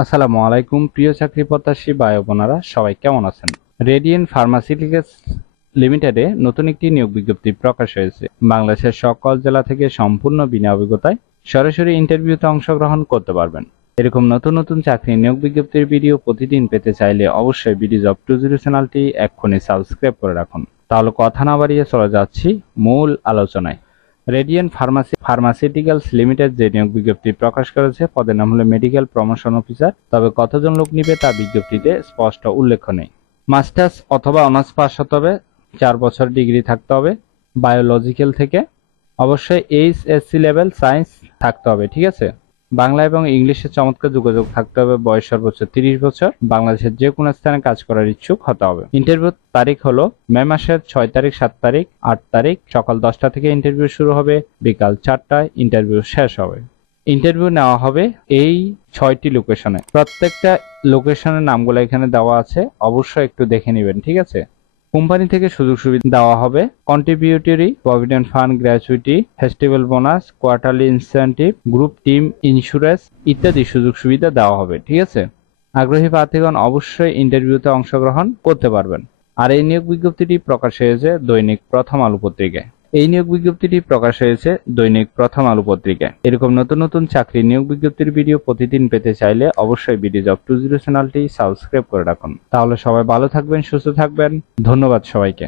আসসালামু আলাইকুম, প্রিয় চাকরি প্রত্যাশী ভাই বোনেরা, সবাই কেমন আছেন? রেডিয়েন্ট ফার্মাসিউটিক্যালস লিমিটেডে নতুন একটি নিয়োগ বিজ্ঞপ্তি প্রকাশ হয়েছে। বাংলাদেশের সকল জেলা থেকে সম্পূর্ণ বিনা অভিজ্ঞতায় সরাসরি ইন্টারভিউতে অংশগ্রহণ করতে পারবেন। এরকম নতুন নতুন চাকরি নিয়োগ বিজ্ঞপ্তির ভিডিও প্রতিদিন পেতে চাইলে অবশ্যই বিডি জব টু জিরো চ্যানেলটি এক্ষুনি সাবস্ক্রাইব করে রাখুন। তাহলে কথা না বাড়িয়ে চলে যাচ্ছি মূল আলোচনায়। রেডিয়েন্ট ফার্মাসি ফার্মাসিউটিক্যালস লিমিটেড যে নিয়োগ বিজ্ঞপ্তি প্রকাশ করেছে, পদের নাম হলো মেডিকেল প্রমোশন অফিসার তবে কতজন লোক নিবে তা বিজ্ঞপ্তিতে স্পষ্ট উল্লেখ নেই। মাস্টার্স অথবা অনার্স পাস হতে হবে, চার বছর ডিগ্রি থাকতে হবে বায়োলজিক্যাল থেকে। অবশ্যই এইচ এসসি লেভেল সায়েন্স থাকতে হবে, ঠিক আছে? বাংলা এবং ইংলিশে চমৎকার যোগাযোগ থাকতে হবে, বয়স সর্বোচ্চ তিরিশ বছর। বাংলাদেশের যে কোনো স্থানে কাজ করার ইচ্ছুক হতে হবে। ইন্টারভিউ তারিখ হলো মে মাসের ছয় তারিখ, সাত তারিখ, আট তারিখ। সকাল দশটা থেকে ইন্টারভিউ শুরু হবে, বিকাল চারটায় ইন্টারভিউ শেষ হবে। ইন্টারভিউ নেওয়া হবে এই ছয়টি লোকেশনে প্রত্যেকটা লোকেশনের নামগুলো এখানে দেওয়া আছে, অবশ্যই একটু দেখে নেবেন, ঠিক আছে? কোম্পানি থেকে সুযোগ সুবিধা দেওয়া হবে। Contributory provident fund gratuity festival bonus quarterly incentive group team insurance ইত্যাদি সুযোগ সুবিধা দেওয়া হবে, ঠিক আছে? আগ্রহী প্রার্থীগণ অবশ্যই ইন্টারভিউতে অংশগ্রহণ করতে পারবেন। আর এই নিয়োগ বিজ্ঞপ্তিটি প্রকাশ হয়েছে দৈনিক প্রথম আলো পত্রিকায়। এই নিয়োগ বিজ্ঞপ্তিটি প্রকাশ হয়েছে দৈনিক প্রথম আলো পত্রিকায়। এরকম নতুন নতুন চাকরি নিয়োগ বিজ্ঞপ্তির ভিডিও প্রতিদিন পেতে চাইলে অবশ্যই বিডি জব টু জিরো চ্যানেলটি সাবস্ক্রাইব করে রাখুন। তাহলে সবাই ভালো থাকবেন, সুস্থ থাকবেন। ধন্যবাদ সবাইকে।